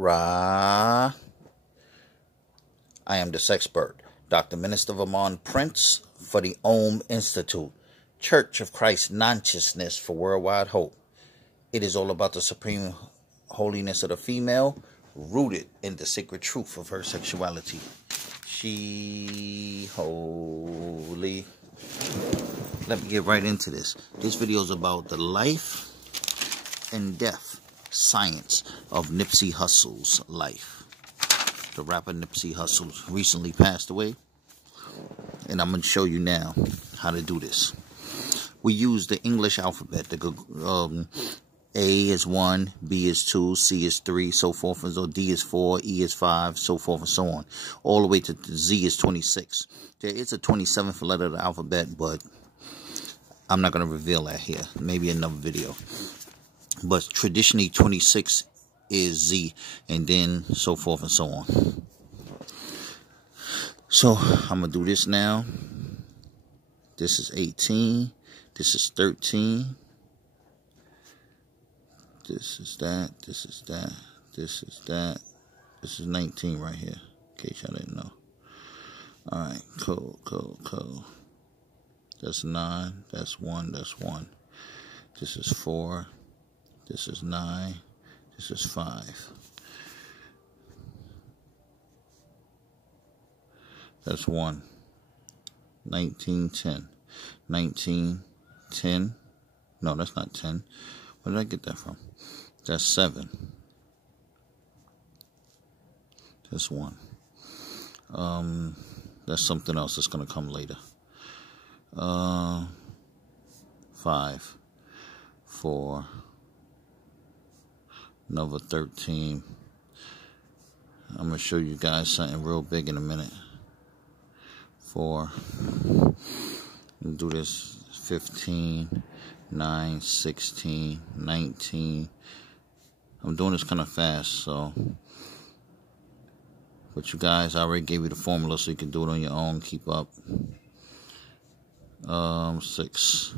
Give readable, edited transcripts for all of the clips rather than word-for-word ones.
Ra. I am the sexpert, Dr. Minister Vermont Princ for the Institut, Church of Christ Consciousness for Worldwide Hope. It is all about the supreme holiness of the female, rooted in the sacred truth of her sexuality. She holy. Let me get right into this. This video is about the life and death science of Nipsey Hussle's life. The rapper Nipsey Hussle recently passed away, and I'm going to show you now how to do this. We use the English alphabet. The A is 1, B is 2, C is 3, so forth and so on. D is 4, E is 5, so forth and so on. All the way to Z is 26. There is a 27th letter of the alphabet, but I'm not going to reveal that here. Maybe another video. But traditionally 26 is Z, and then so forth and so on. So I'm going to do this now. This is 18. This is 13. This is that. This is that. This is that. This is 19 right here, in case y'all didn't know. Alright, cool. That's 9. That's 1. That's 1. This is 4. This is 9. This is 5. That's 1. 19, 10. 19, 10. No, that's not 10. Where did I get that from? That's 7. That's 1. That's something else that's going to come later. 5. 4. Another 13. I'm going to show you guys something real big in a minute. 4. We'll do this. 15. 9, 16, 19. I'm doing this kind of fast, so. But you guys, I already gave you the formula so you can do it on your own. Keep up. 6.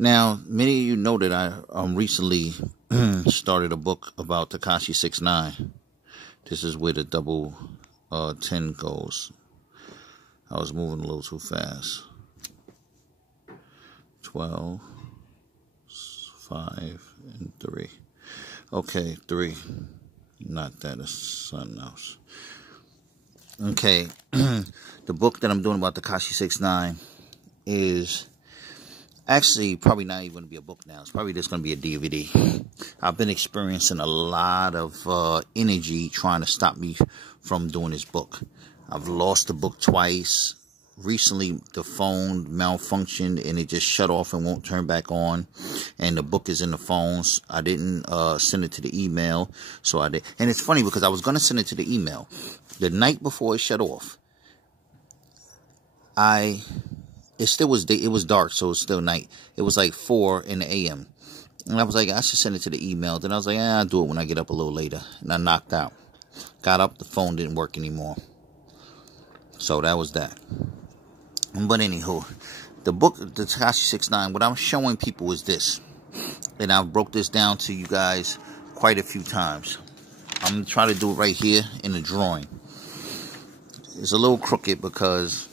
Now, many of you know that I recently started a book about Tekashi 6ix9ine. This is where the double 10 goes. I was moving a little too fast. 12, 5, and 3. Okay, 3. Not that, it's something else. Okay, the book that I'm doing about Tekashi 6ix9ine is actually probably not even going to be a book now. It's probably just going to be a DVD. I've been experiencing a lot of energy trying to stop me from doing this book. I've lost the book twice. Recently, the phone malfunctioned and it just shut off and won't turn back on. And the book is in the phones. I didn't send it to the email, so I did. And it's funny because I was going to send it to the email the night before it shut off. It still was day. It was dark, so it's still night. It was like 4 in the a.m. And I was like, I should send it to the email. Then I was like, I'll do it when I get up a little later. And I knocked out. Got up, the phone didn't work anymore. So that was that. But anywho, the book, the Tekashi 6ix9ine, what I'm showing people is this. And I've broke this down to you guys quite a few times. I'm going to try to do it right here in the drawing. It's a little crooked because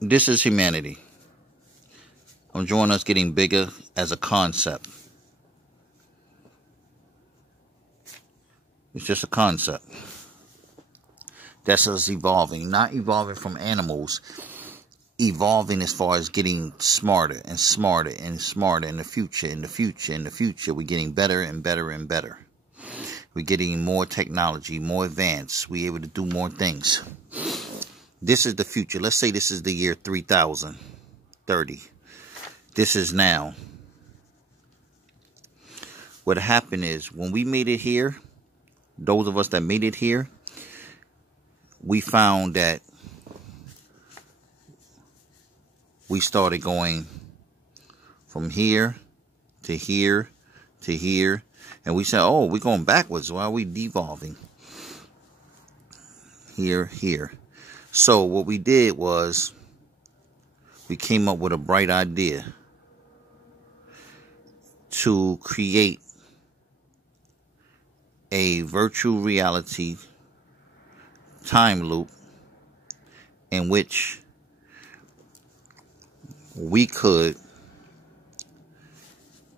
this is humanity. I'm drawing us getting bigger as a concept. It's just a concept. That's us evolving. Not evolving from animals. Evolving as far as getting smarter and smarter and smarter in the future, in the future, in the future. We're getting better and better and better. We're getting more technology, more advanced. We're able to do more things. This is the future. Let's say this is the year 3030. This is now. What happened is, when we made it here, those of us that made it here, we found that we started going from here to here to here. And we said, oh, we're going backwards. Why are we devolving? Here. So what we did was we came up with a bright idea. to create a virtual reality time loop in which we could,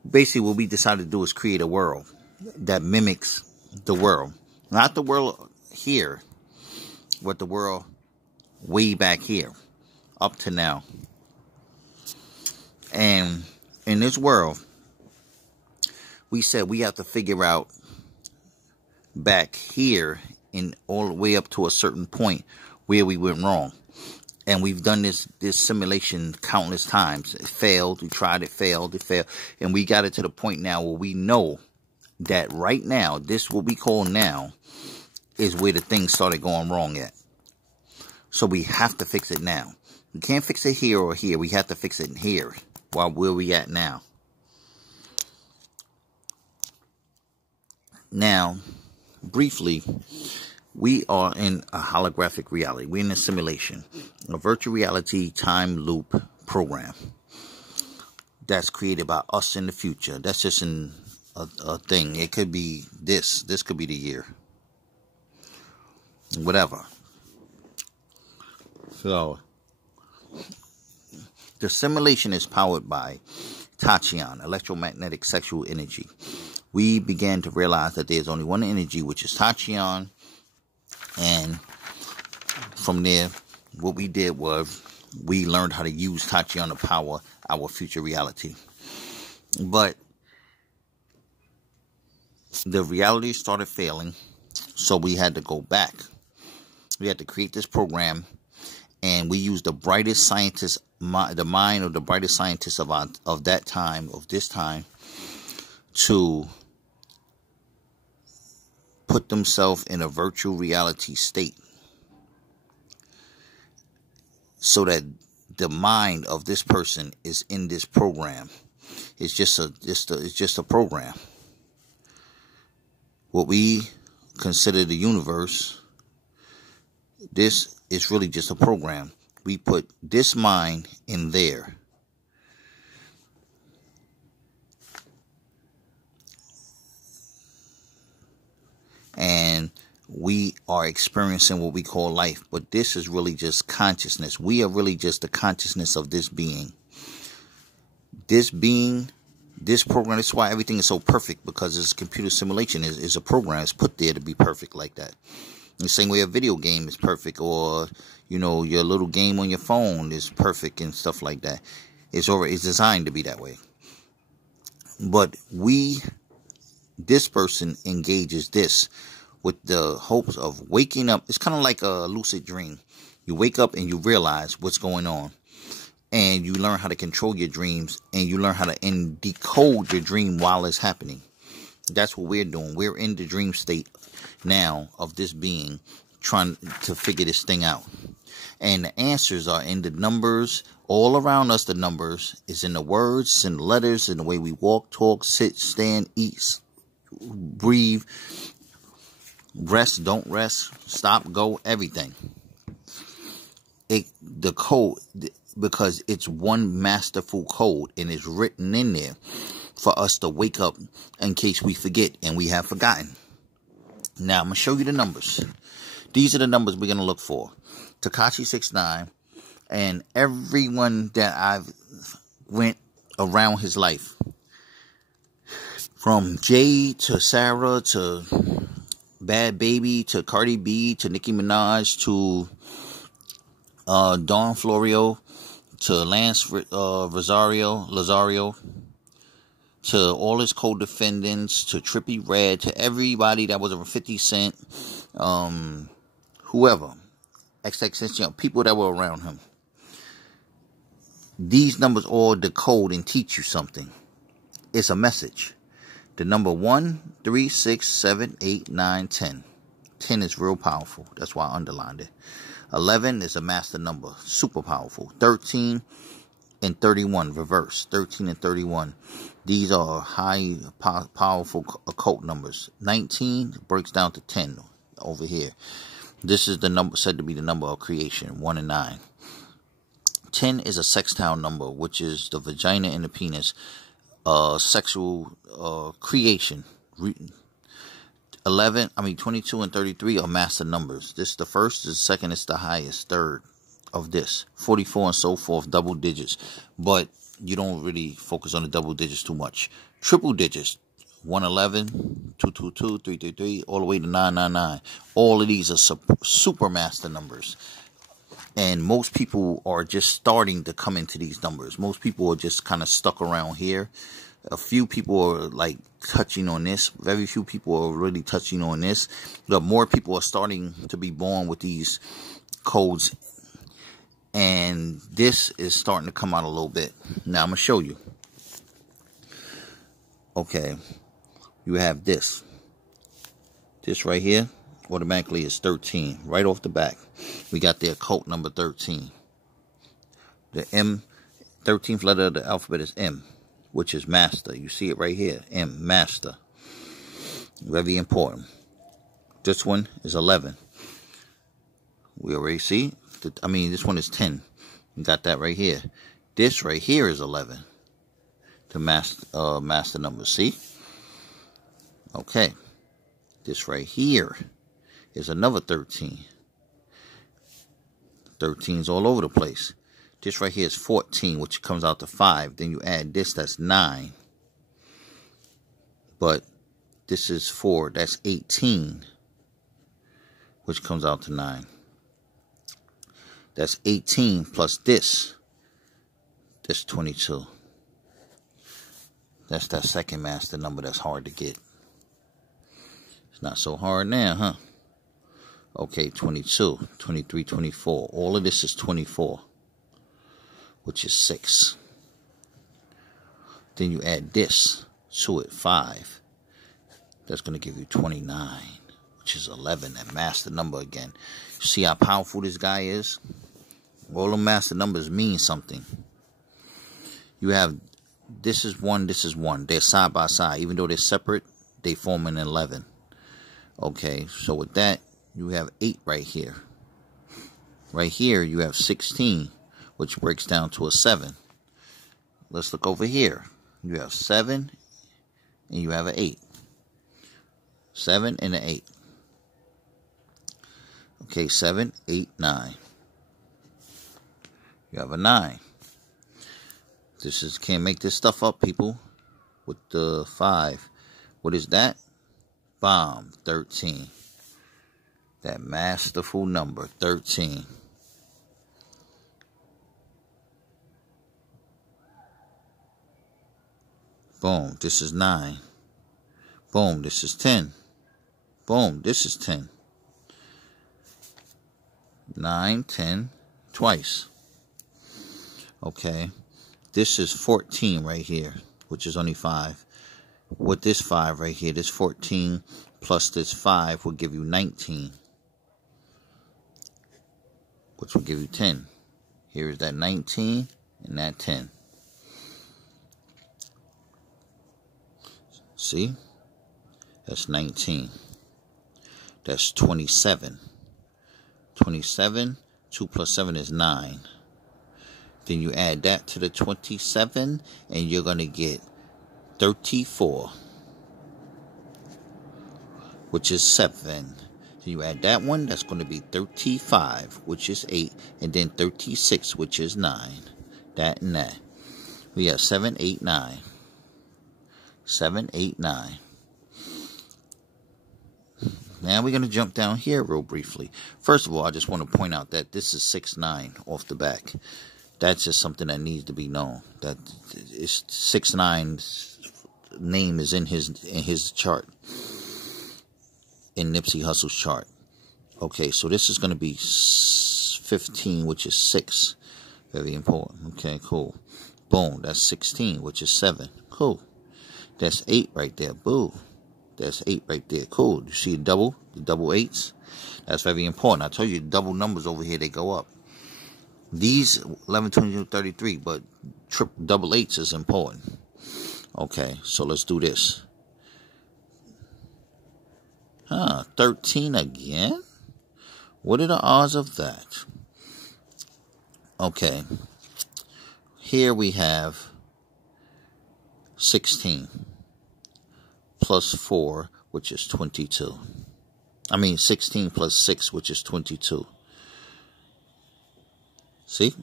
basically what we decided to do is create a world that mimics the world. Not the world here, but the world way back here, up to now. And in this world, we said we have to figure out back here and all the way up to a certain point where we went wrong. And we've done this simulation countless times. It failed. We tried it, failed, it failed. And we got it to the point now where we know that right now, this what we call now, is where the thing started going wrong at. So we have to fix it now. We can't fix it here or here. We have to fix it here, while where we at now. Now, briefly, we are in a holographic reality. We're in a simulation, a virtual reality time loop program that's created by us in the future. That's just a thing. It could be this. This could be the year. Whatever. So, the simulation is powered by tachyon, electromagnetic sexual energy. We began to realize that there's only one energy, which is tachyon. And from there, what we did was we learned how to use tachyon to power our future reality. But the reality started failing, so we had to go back. We had to create this program, and we used the brightest scientists, the mind of the brightest scientists of that time, of this time, to put themselves in a virtual reality state, so that the mind of this person is in this program. It's just a program. What we consider the universe, this is really just a program. We put this mind in there. And we are experiencing what we call life. But this is really just consciousness. We are really just the consciousness of this being. This being, this program, that's why everything is so perfect. Because it's computer simulation. Is a program. It's put there to be perfect like that. The same way a video game is perfect. Or, you know, your little game on your phone is perfect and stuff like that. It's designed to be that way. But this person engages this with the hopes of waking up. It's kind of like a lucid dream. You wake up and you realize what's going on. And you learn how to control your dreams. And you learn how to decode your dream while it's happening. That's what we're doing. We're in the dream state now of this being, trying to figure this thing out. And the answers are in the numbers. All around us, the numbers is in the words, in the letters, in the way we walk, talk, sit, stand, eat, breathe, rest, don't rest, stop, go, everything. The code, because it's one masterful code, and it's written in there for us to wake up in case we forget, and we have forgotten. Now, I'm going to show you the numbers. These are the numbers we're going to look for. Tekashi 69 and everyone that I've went around his life. From Jay to Sarah to Bad Baby to Cardi B to Nicki Minaj to Dawn Florio to Lance Lazario to all his co-defendants to Trippie Redd to everybody that was over 50 Cent, whoever, XXX, people that were around him. These numbers all decode and teach you something. It's a message. The number 1, 3, 6, 7, 8, 9, 10. 10 is real powerful. That's why I underlined it. 11 is a master number. Super powerful. 13 and 31. Reverse. 13 and 31. These are high, powerful occult numbers. 19 breaks down to 10 over here. This is the number said to be the number of creation. 1 and 9. 10 is a sextile number, which is the vagina and the penis sexual creation. 22 and 33 are master numbers. This is the first, the second is the highest, third of this. 44 and so forth, double digits. But you don't really focus on the double digits too much. Triple digits, 111, 222, 333, all the way to 999. All of these are super master numbers. And most people are just starting to come into these numbers. Most people are just kind of stuck around here. A few people are like touching on this. Very few people are really touching on this. But more people are starting to be born with these codes. And this is starting to come out a little bit. Now I'm going to show you. Okay. You have this. This right here automatically is 13. Right off the back. We got the occult number 13. The 13th letter of the alphabet is M, which is master. You see it right here. M, master. Very important. This one is 11. We already see. This one is 10. You got that right here. This right here is 11. The master number. See? Okay. This right here is another 13. 13's all over the place. This right here is 14, which comes out to 5. Then you add this, that's 9. But this is 4, that's 18, which comes out to 9. That's 18 plus this. That's 22. That's that second master number that's hard to get. It's not so hard now, huh? Okay, 22, 23, 24. All of this is 24, which is 6. Then you add this to it, 5. That's going to give you 29, which is 11, that master number again. You see how powerful this guy is? All the master numbers mean something. You have, this is 1, this is 1. They're side by side. Even though they're separate, they form an 11. Okay, so with that, you have 8 right here. Right here, you have 16, which breaks down to a 7. Let's look over here. You have 7, and you have an 8. 7 and an 8. Okay, 7, 8, 9. You have a 9. This is, can't make this stuff up, people. With the 5. What is that? Bomb, 13. That masterful number, 13. Boom, this is 9. Boom, this is 10. Boom, this is 10. 9, 10, twice. Okay, this is 14 right here, which is only 5. With this 5 right here, this 14 plus this 5 will give you 19, which will give you 10. Here is that 19 and that 10. See? That's 19. That's 27. 27, 2 plus 7 is 9. Then you add that to the 27, and you're going to get 34, which is 7. Then you add that one, that's going to be 35, which is 8, and then 36, which is 9. That and that. We have 7, 8, 9. 7, 8, 9. Now we're going to jump down here real briefly. First of all, I just want to point out that this is 6, 9 off the back. That's just something that needs to be known. That is 6, 9's name is in his chart. In Nipsey Hussle's chart. Okay, so this is going to be 15, which is 6. Very important. Okay, cool. Boom, that's 16, which is 7. Cool. That's 8 right there. Boo. That's 8 right there. Cool. You see the double 8s? That's very important. I told you double numbers over here, they go up. These 11, 22, 33, but double 8s is important. Okay, so let's do this. 13 again? What are the odds of that? Okay. Here we have 16 plus 4, which is 22. I mean 16 plus 6, which is 22. See?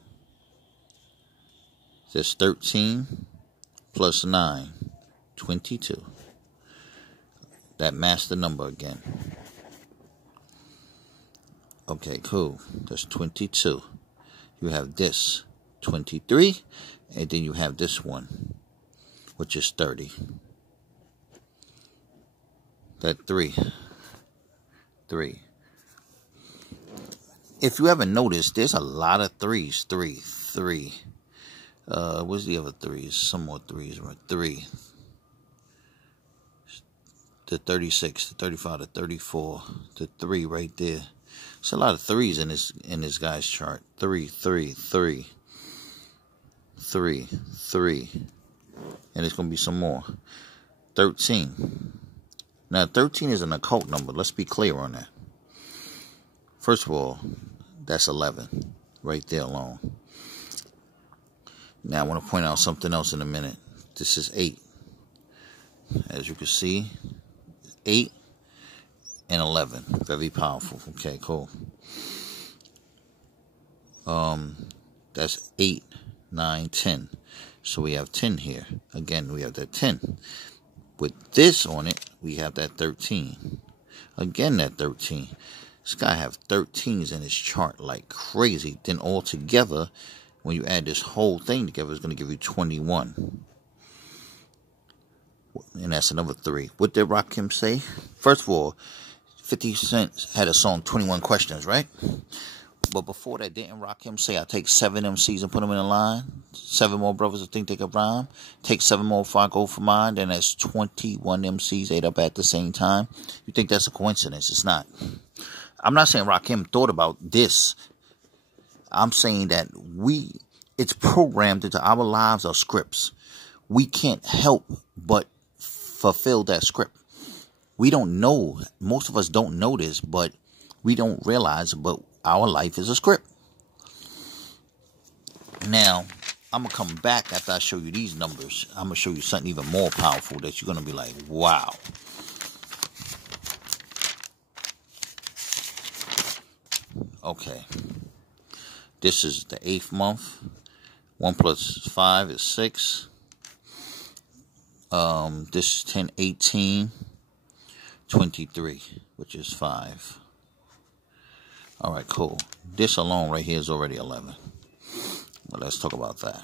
There's 13 plus 9, 22. That master number again. Okay, cool. That's 22. You have this, 23, and then you have this one, which is 30. That 3. If you haven't noticed, there's a lot of 3s. 3. What's the other 3s? Some more 3s. 3. The 36, the 35, the 34, the 3 right there. There's a lot of 3s in this guy's chart. 3, 3, 3, 3, 3. And there's going to be some more. 13. Now, 13 is an occult number. Let's be clear on that. First of all, that's 11. Right there alone. Now, I want to point out something else in a minute. This is 8. As you can see, 8 and 11. Very powerful. Okay, cool. That's 8, 9, 10. So we have 10 here. Again, we have that 10. With this on it, we have that 13. Again, that 13. This guy have 13s in his chart like crazy. Then all together, when you add this whole thing together, it's going to give you 21. And that's another 3. What did Rakim say? First of all, 50 Cent had a song, 21 Questions, right? But before that, didn't Rakim say, I take 7 MCs and put them in a line? 7 more brothers that think they could rhyme? Take 7 more if I go for mine? Then that's 21 MCs ate up at the same time. You think that's a coincidence? It's not. I'm not saying Rakim thought about this. I'm saying that it's programmed into our lives or scripts. We can't help but fulfill that script. We don't know, most of us don't know this, but we don't realize, but our life is a script. Now, I'm going to come back after I show you these numbers. I'm going to show you something even more powerful that you're going to be like, wow. Okay. This is the 8th month. 1 plus 5 is 6. This is 10, 18, 23, which is 5. All right, cool. This alone right here is already 11. Well, let's talk about that.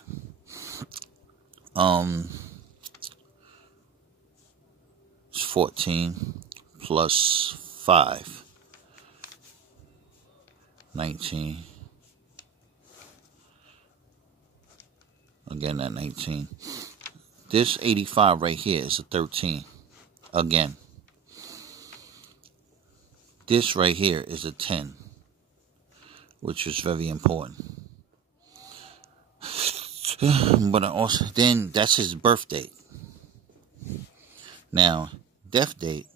It's 14 plus 5. 19. Again, that 19. This 85 right here is a 13. Again. This right here is a 10. Which is very important. But also, then that's his birth date. Now, death date.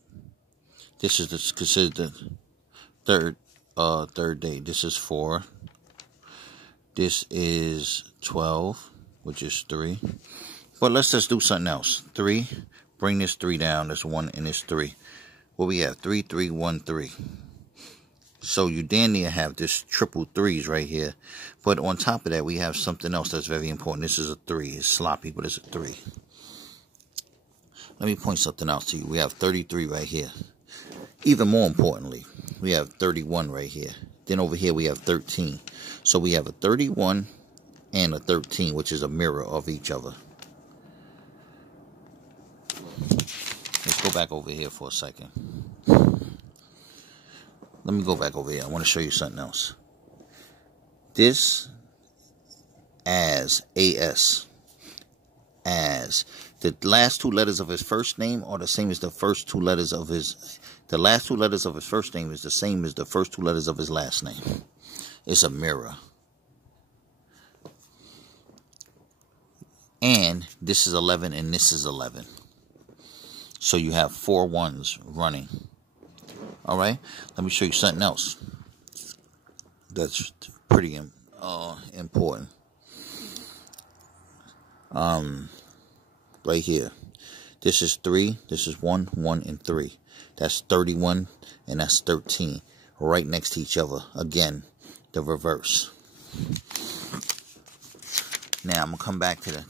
This is considered the third date. This is 4. This is 12, which is 3. But let's just do something else. 3. Bring this 3 down. That's 1 and this 3. What we have? 3, 3, 1, 3. So you damn near have this triple 3s right here. But on top of that, we have something else that's very important. This is a 3. It's sloppy, but it's a 3. Let me point something out to you. We have 33 right here. Even more importantly, we have 31 right here. Then over here we have 13. So we have a 31 and a 13, which is a mirror of each other. Let's go back over here for a second. Let me go back over here. I want to show you something else. This as the last 2 letters of his first name are the same as the first 2 letters of his. The last 2 letters of his first name is the same as the first 2 letters of his last name. It's a mirror. And this is 11 and this is 11. So you have 4 ones running. All right, let me show you something else that's pretty important. right here. This is 3. This is 1, 1, and 3. That's 31, and that's 13. Right next to each other. Again, the reverse. Now, I'm going to come back to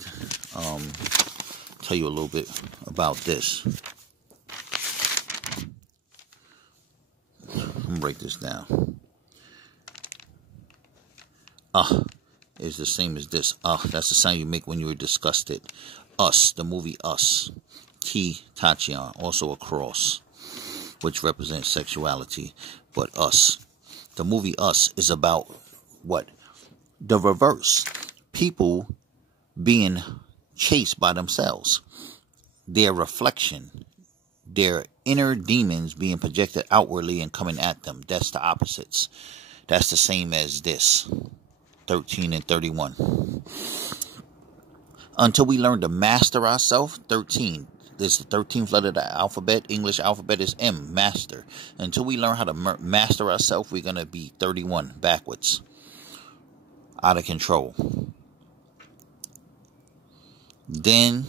tell you a little bit about this. I'm going to break this down. Is the same as this. That's the sound you make when you were disgusted. Us, the movie Us. Key Tachion, also a cross, which represents sexuality. But Us. The movie Us is about what? The reverse. People being chased by themselves. Their reflection. Their inner demons being projected outwardly and coming at them. That's the opposites. That's the same as this. 13 and 31. Until we learn to master ourselves, 13. This is the 13th letter of the alphabet. English alphabet is M, master. Until we learn how to master ourselves, we're going to be 31, backwards. Out of control. Then,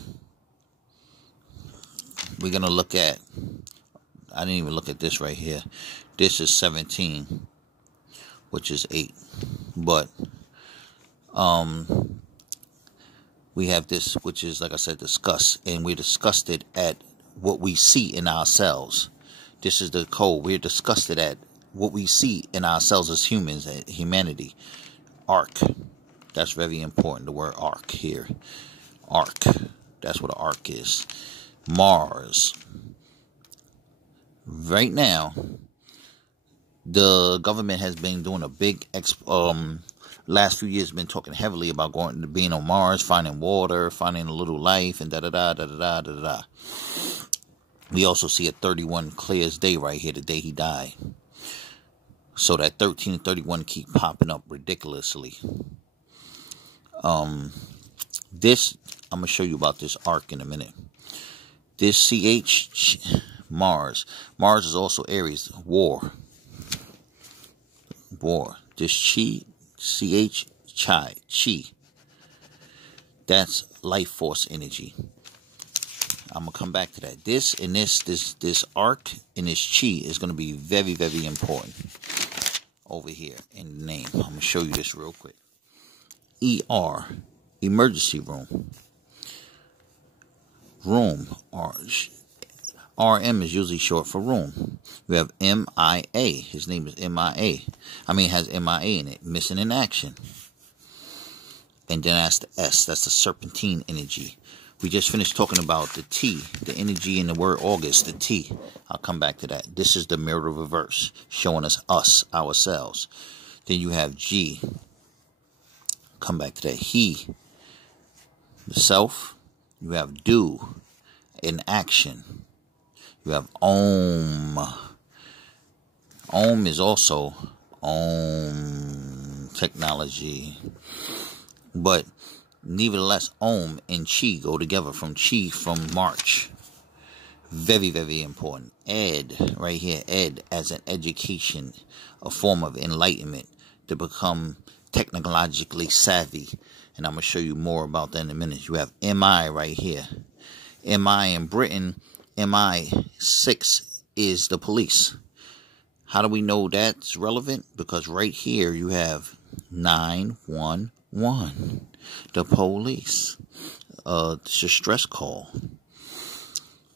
we're going to look at, I didn't even look at this right here. This is 17, which is 8. But, we have this, which is, like I said, disgust. And we're disgusted at what we see in ourselves. This is the code. We're disgusted at what we see in ourselves as humans, humanity. Arc. That's very important, the word arc here. Arc. That's what an arc is. Mars. Right now, the government has been doing a big last few years been talking heavily about being on Mars, finding water, finding a little life, and da-da-da. We also see a 31 clear as day right here, the day he died. So that 13 and 31 keep popping up ridiculously. This, I'm going to show you about this arc in a minute. This CH, Mars. Mars is also Aries, war. War. This Chi, CH, Chi. That's life force energy. I'm going to come back to that. This and this arc and this Chi is going to be very, very important over here in the name. I'm going to show you this real quick. ER, emergency room. Room, RM is usually short for room. We have MIA. His name is MIA. Has MIA in it. Missing in action. And then that's the S. That's the serpentine energy. We just finished talking about the T. The energy in the word August. The T. I'll come back to that. This is the mirror reverse. Showing us ourselves. Then you have G. Come back to that. He. The self. You have do. In action. You have Om. Om is also Om technology. But nevertheless, Om and Chi go together. From Chi from March. Very, very important. Ed, right here. Ed as an education. A form of enlightenment. To become technologically savvy. And I'm going to show you more about that in a minute. You have MI right here. MI in Britain. MI6 is the police. How do we know that's relevant? Because right here you have 911. The police. It's a stress call.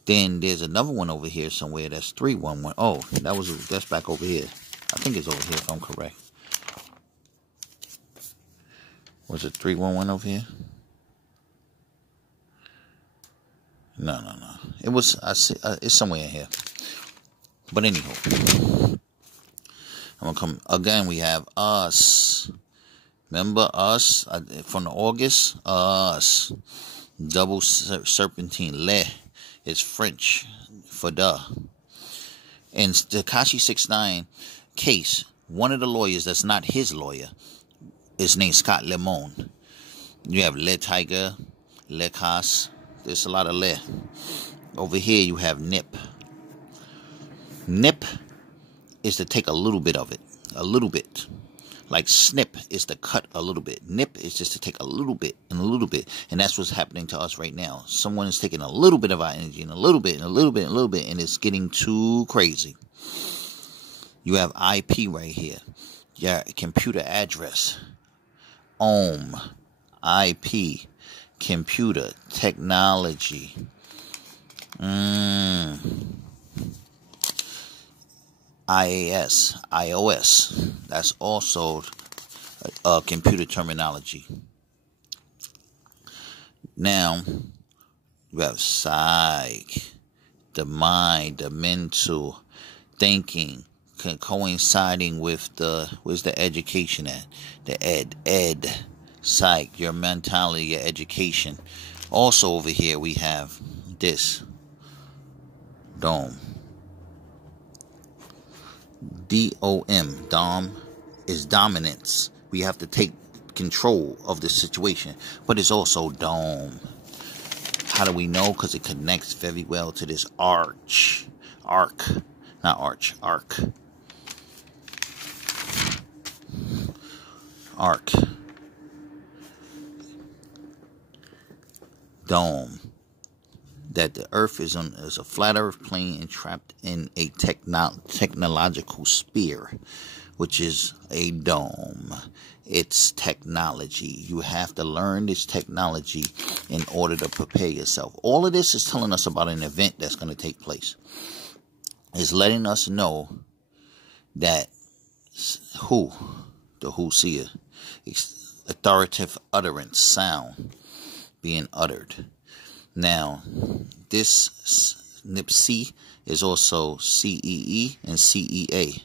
Then there's another one over here somewhere. That's 311. Oh, that's back over here. I think it's over here if I'm correct. Was it 311 over here? No. It was, it's somewhere in here. But anyhow. I'm going to come, again, we have us. Remember us from the August? Us. Double serpentine. Le is French for the. In Tekashi 6ix9ine case, one of the lawyers that's not his lawyer is named Scott Lemon. You have Le Tiger, Le Cas. There's a lot of Le. Over here you have Nip. Nip is to take a little bit of it. A little bit. Like snip is to cut a little bit. Nip is just to take a little bit and a little bit. And that's what's happening to us right now. Someone is taking a little bit of our energy and a little bit and a little bit and a little bit. And it's getting too crazy. You have IP right here. Your computer address. Ohm. IP. Computer. Technology. iOS. That's also computer terminology. Now, you have psych, the mind, the mental, thinking, coinciding with where's the education at? The ed, psych, your mentality, your education. Also over here we have this, dome. DOM, dom, is dominance. We have to take control of the situation. But it's also dome. How do we know? Because it connects very well to this arc. Dome. That the earth is a flat earth plane and trapped in a technological sphere, which is a dome. It's technology. You have to learn this technology in order to prepare yourself. All of this is telling us about an event that's going to take place. It's letting us know that the seer, authoritative utterance, sound being uttered. Now, this NIPSY is also CEE and CEA.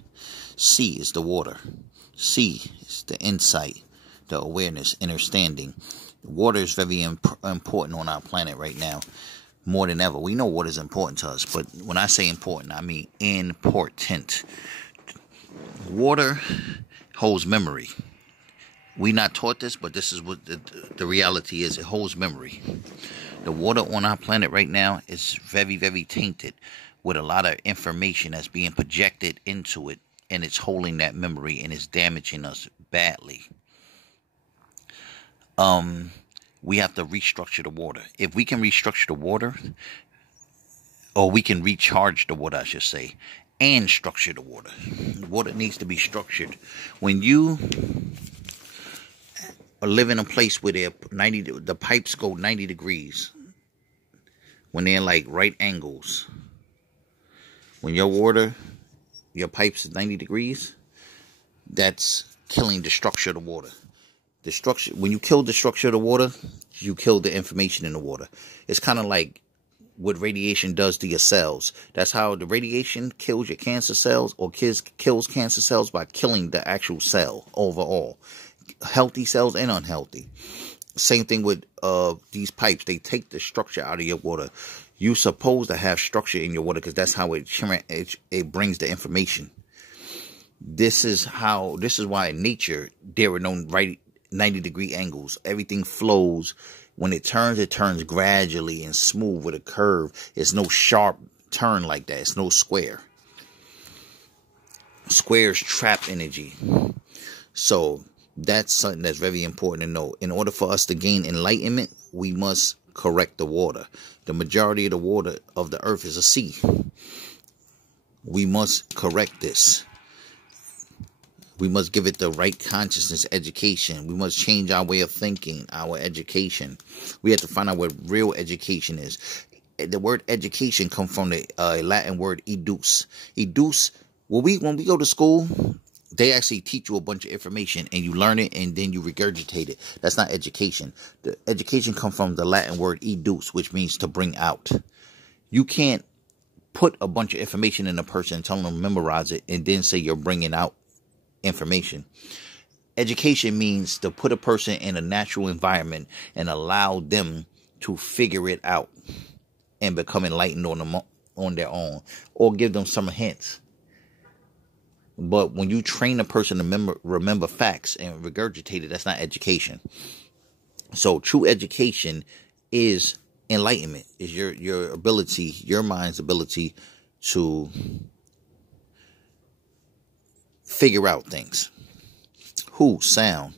C is the water. C is the insight, the awareness, understanding. Water is very important on our planet right now, more than ever. We know water is important to us, but when I say important, I mean important. Water holds memory. We not taught this, but this is what the reality is. It holds memory. The water on our planet right now is very, very tainted with a lot of information that's being projected into it, and it's holding that memory and it's damaging us badly. We have to restructure the water. If we can restructure the water, or we can recharge the water, I should say, and structure the water. Water needs to be structured. When you or live in a place where the pipes go 90 degrees. When they're like right angles. When your pipes is 90 degrees, that's killing the structure of the water. When you kill the structure of the water, you kill the information in the water. It's kind of like what radiation does to your cells. That's how the radiation kills your cancer cells, or kills cancer cells by killing the actual cell overall. Healthy cells and unhealthy. Same thing with these pipes. They take the structure out of your water. You're supposed to have structure in your water because that's how it brings the information. This is why in nature there are no right 90-degree angles. Everything flows. When it turns gradually and smooth with a curve. It's no sharp turn like that. It's no square. Squares trap energy. So that's something that's very important to know. In order for us to gain enlightenment, we must correct the water. The majority of the water of the earth is a sea. We must correct this. We must give it the right consciousness, education. We must change our way of thinking, our education. We have to find out what real education is. The word education comes from the Latin word educe. Educe, when we go to school, they actually teach you a bunch of information and you learn it and then you regurgitate it. That's not education. The education comes from the Latin word educe, which means to bring out. You can't put a bunch of information in a person and tell them to memorize it and then say you're bringing out information. Education means to put a person in a natural environment and allow them to figure it out and become enlightened on their own, or give them some hints. But when you train a person to remember facts and regurgitate it, that's not education. So true education is enlightenment, is your ability, your mind's ability to figure out things. Who? Sound.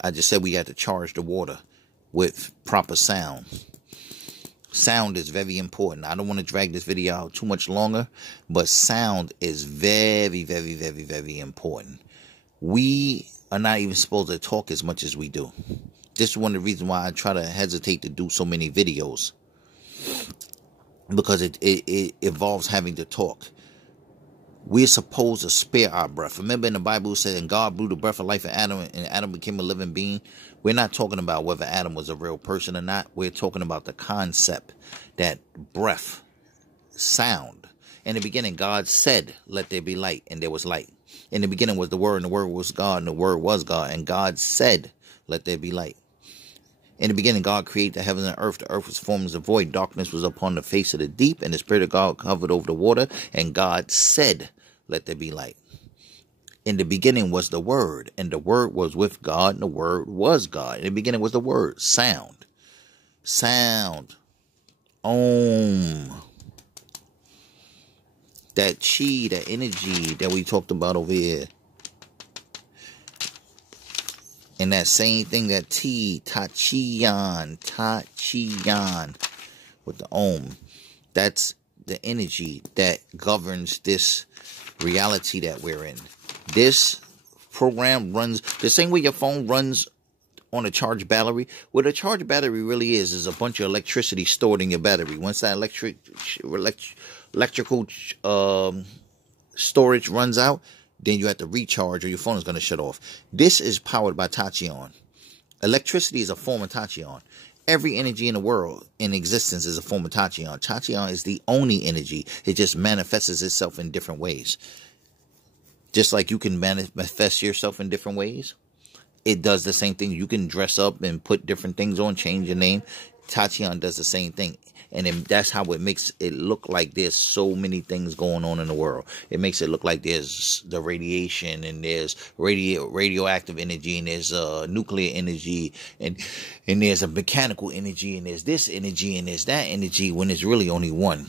I just said we had to charge the water with proper sound. Sound is very important. I don't want to drag this video out too much longer, but sound is very, very, very, very important. We are not even supposed to talk as much as we do. This is one of the reasons why I try to hesitate to do so many videos, because it involves having to talk. We're supposed to spare our breath. Remember in the Bible it said, and God blew the breath of life in Adam, and Adam became a living being. We're not talking about whether Adam was a real person or not. We're talking about the concept that breath, sound. In the beginning, God said, let there be light, and there was light. In the beginning was the Word, and the Word was God, and the Word was God. And God said, let there be light. In the beginning, God created the heavens and earth. The earth was formed as a void. Darkness was upon the face of the deep, and the Spirit of God covered over the water. And God said, let there be light. In the beginning was the Word, and the Word was with God, and the Word was God. In the beginning was the Word, sound. Sound. Om. That chi, that energy that we talked about over here. And that same thing, that T, Tachiyan, with the Om. That's the energy that governs this reality that we're in. This program runs the same way your phone runs on a charged battery. What a charged battery really is a bunch of electricity stored in your battery. Once that electrical storage runs out, then you have to recharge or your phone is going to shut off. This is powered by Tachyon. Electricity is a form of Tachyon. Every energy in the world in existence is a form of Tachyon. Tachyon is the only energy. It just manifests itself in different ways. Just like you can manifest yourself in different ways, it does the same thing. You can dress up and put different things on, change your name. Tachyon does the same thing. And then that's how it makes it look like there's so many things going on in the world. It makes it look like there's the radiation, and there's radioactive energy, and there's nuclear energy, and there's a mechanical energy, and there's this energy, and there's that energy, when it's really only one.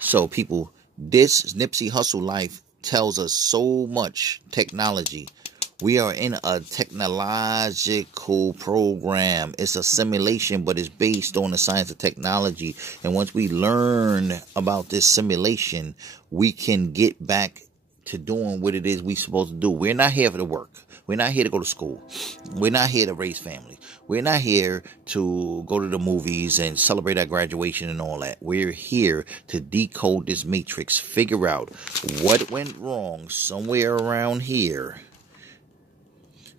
So people, this Nipsey Hussle life tells us so much technology. We are in a technological program. It's a simulation, but it's based on the science of technology. And once we learn about this simulation, we can get back to doing what it is we're supposed to do. We're not here to work. We're not here to go to school. We're not here to raise families. We're not here to go to the movies and celebrate our graduation and all that. We're here to decode this matrix, figure out what went wrong somewhere around here,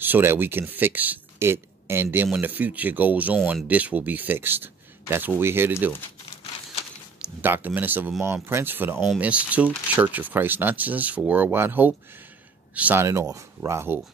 so that we can fix it, and then when the future goes on, this will be fixed. That's what we're here to do. Dr. Minister of Amon Princ for the Institut, Church of Christ Consciousness for Worldwide Hope, signing off. Rahul.